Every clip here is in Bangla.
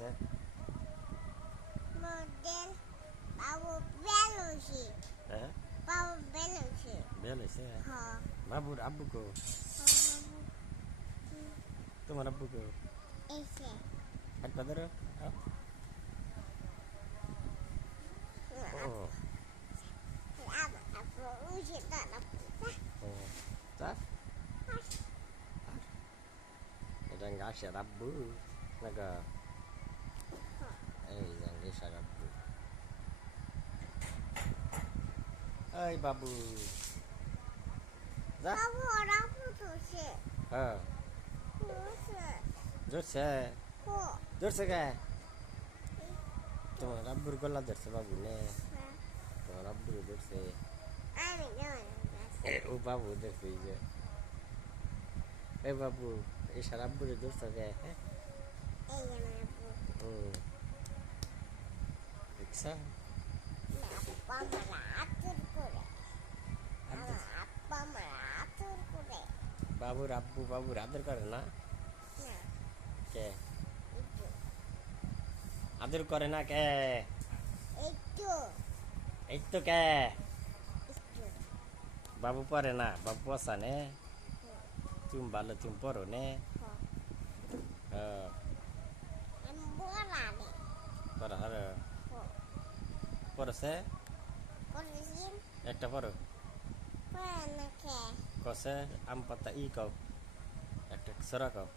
আছে? মডেল বাবু বেল হইছে। হ্যাঁ বাবু বেল হইছে। বেল হয়েছে? হ্যাঁ বাবুর আব্বু কো? তোমার আব্বু কো? এসে হাত পা ধরো। ও আপু উঠে দাঁড়া ও তা এটা গাছের আব্বু নাকি? এই যে গাছের আব্বু। এই বাবু যা। বাবু ওরা ফুটছে হ্যাঁ ফুটছে ধরছে হো ধরছে কে? তোমার আব্বুর গলা ধরছে বাবু নে? তোমার আব্বুর ধরছে? আমি জানি ও বাবু ধরছে এই যে। এই বাবু এই সার আব্বুরে ধরছে কে? এই আমার আপু দেখছা? আপা আমার আতুর করে আমার আপা আমার আতুর করে বাবুর আব্বু বাবুর আদর করে না? না কে একটু আদর করে না কে? একটু এই তো কে একটু বাবু পরে না? বাবু পসা নে? তুমি ভালো তুমি পড়ো নে? আমি বলা নে পড়ো হর পড়ছে করেছি একটা পড়ো পড়া না কে কসে আম পাতা ই কও একটা সরা কও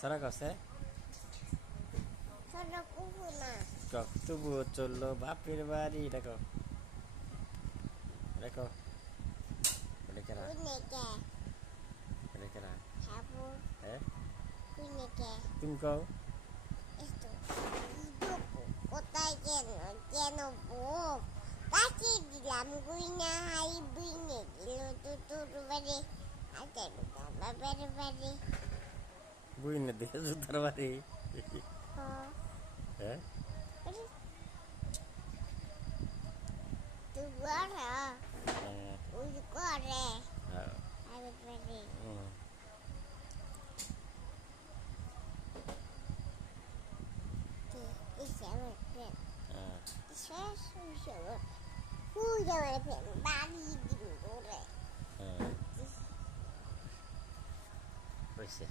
সরা কসে ছোট কুকু না কক তবুও চললো বাপের বাড়ি দেখো দেখো দেখে না কুইনে কে দেখে না আপু হ্যাঁ কুইনে কে তুমি কও esto কোথায় কেন কেন বউ তাকে দিলাম গুইনা হাই বুইনে দিল তো তোর বাড়ি আগে বাবার বাড়ি বুঝ না দেখে জুতার বাড়ি হ্যাঁ তুই বড় হ্যাঁ ওই করে হ্যাঁ আমি বাড়ি এসে আমার ফ্রেন্ড হ্যাঁ শেষ হয়েছে আমার হুই আমার ফ্রেন্ড বাড়ি দিন করে হ্যাঁ হয়েছে